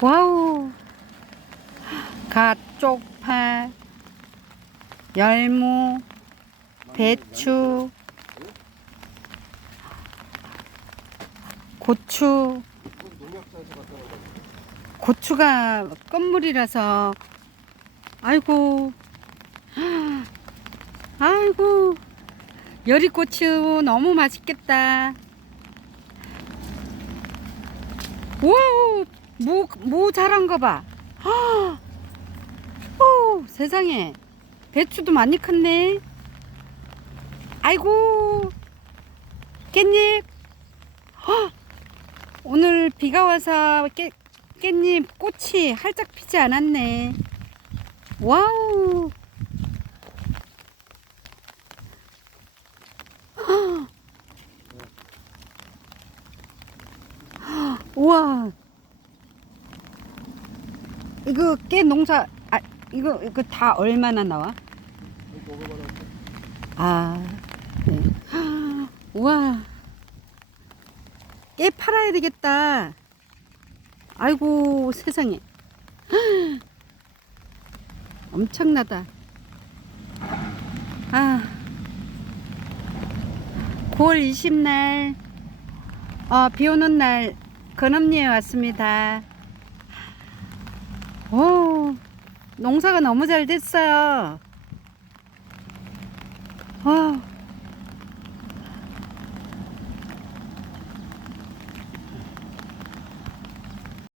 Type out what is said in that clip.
와우. 갓, 쪽파, 열무, 배추, 고추. 고추가 건물이라서. 아이고. 아이고. 여리고추 너무 맛있겠다. 와우 무, 무 자란 거봐. 오 세상에. 배추도 많이 컸네. 아이고. 깻잎. 헉, 오늘 비가 와서 깨, 깻잎 꽃이 활짝 피지 않았네. 와우. 우와 이거 깨 농사 아 이거 이거 다 얼마나 나와? 아 네. 우와 깨 팔아야 되겠다 아이고 세상에 엄청나다 아 9월 20날 어, 비 오는 날 건엄리에 왔습니다. 오, 농사가 너무 잘 됐어요. 와,